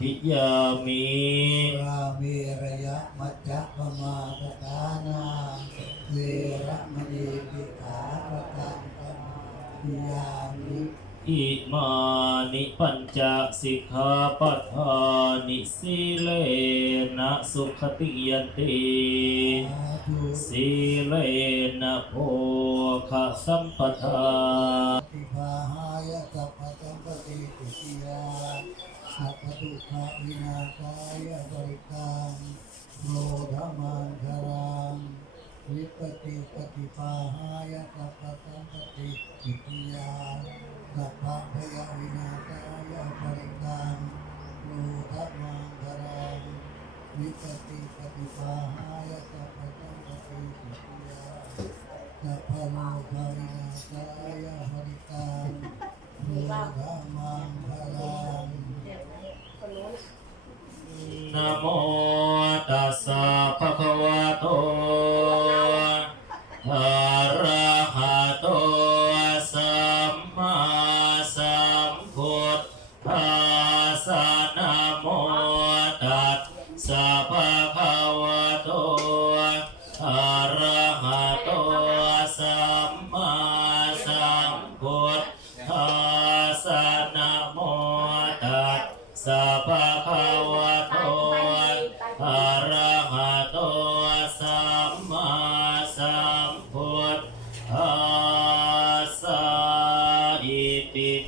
ทิยามิรามีระยะมัจจปมาตตานาเวระมณีปิขาประกันตมาญามิอิมานิปัญจสิกขาปัฏฐานิสีเลนะสุขติยันติสาธุสีเลนะโภคะสัมปทาปฏิภาหายสัพพสัมปติติติยา สัพพทุกขวินาศายบริกังโลธมันทรังวิปติปฏิภาหายสัพพสัมปติติติยาสัพพพยาวินาศายบริกังโลธมันทรังวิปติปฏิภาหายสัพพสัมปติติติยาสัพพโลกาวินาศายหริตังโลกามังคลัง นะโมตัสสะภะคะวะโตอะ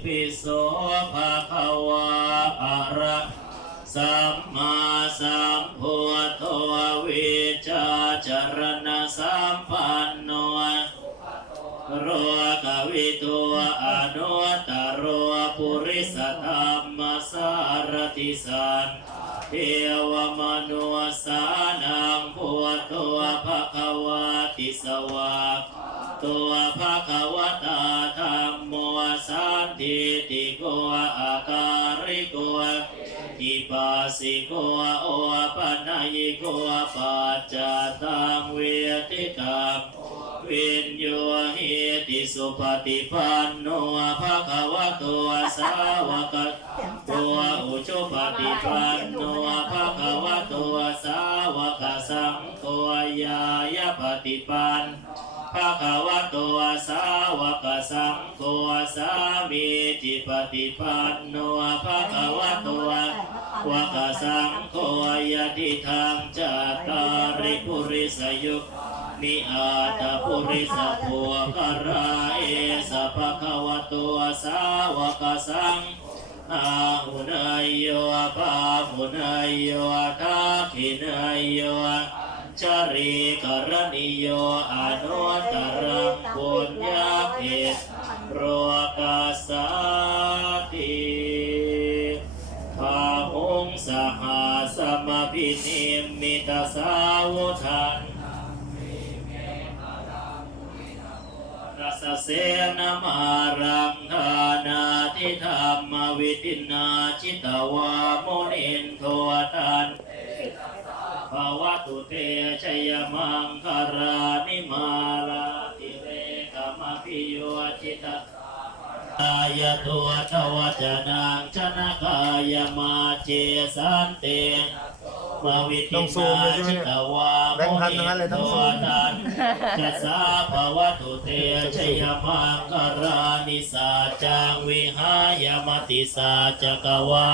ปิโสภะคะวะอะระสัมมาสัมพุทโธวิชาจารณะสัมปันโนโรกวิตัวอนุตรโรปุริสธรรมสารติสันเทวมนุสานังพุทตัวภะคะวะติสวะตัวภะคะวะตา อาการิโกอิปัสสิโกโอปัญญิโกปัจจตังเวทิตังวินโยหิติสุปฏิปันโนภะคะวะโตสาวกตัวอุชุปฏิปันโนภะคะวะโตสาวกสังโฆยายปฏิปัน ภะคะวะโตสาวกสังโฆสามีจิปฏิปันโนภะคะวะโตวะกสังโฆยะติทางจัตตาริปุริสยุคนิอาตาปุริสภูกราเอสภะคะวะโตัวสาวกสังอาหุนายโยปาหุนายโยทักขินายโย จาริกรณิโยอนุตรปุญญาเขโรกาสาติพาหุงสหาสมพินิมิตาสาวุทันรัสเสนามารังคานาทิธรรมวิตินาจิตวาโมนินโทตัน ภาวะตุเตชยมังคารานิมาลาติเรกมพิโยจิตาตายตัวทวจนังชนะกายมาเจสันเตมาวิตินาชิตวาแบงค์พันทั้งนั้นเลยต้องซูมตันจัสสาภวตุเตชยมังคารานิสาจังวิหายมติสาจักวา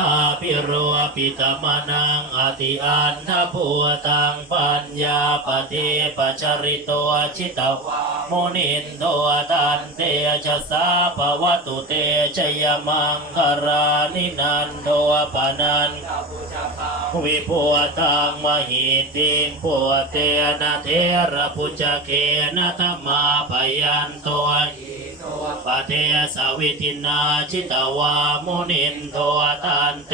ข้าพิโรปิตมนังอติอันทภูตังปัญญาปฏิปัจจริโตชิตวามุนินโตตันเตจัสาภวตุเตชยมังคารานินันโตปนันวิปัวตังมหิติงปัวเตนะเทระพุจเกนะธรรมาปยันโตัวปะ เทสวิทินาชิตวามุนินโทตันเต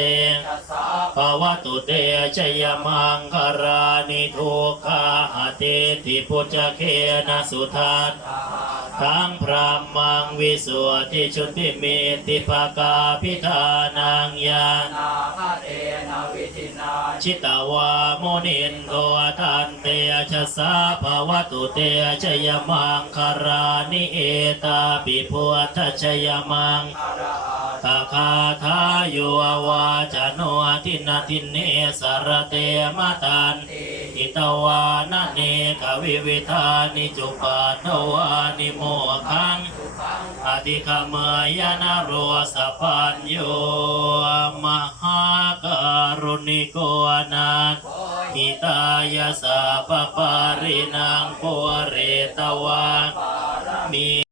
ภวตุเตชยมังคารานิทุกขาหเตติพุจเคนะสุทันทั้งพระมังวิสุทธิชุติเมติภากาพิธานังยานา ชิตาวาโมนินโททันเตชะสาภาวตุเตชยมังคารานิเอตาปิพุทธชยมังอาคาคาทาโยวาวาจโนทินาทินเนสารเตมตันติอิตวานาเนกวิวิธานิจุปัตถวานิโมคังสุขังอธิคเมยนาโรสะพัญโยมหา มิโกนาถโอยหิตายาสาปปารินังโพเรตวาปาระมี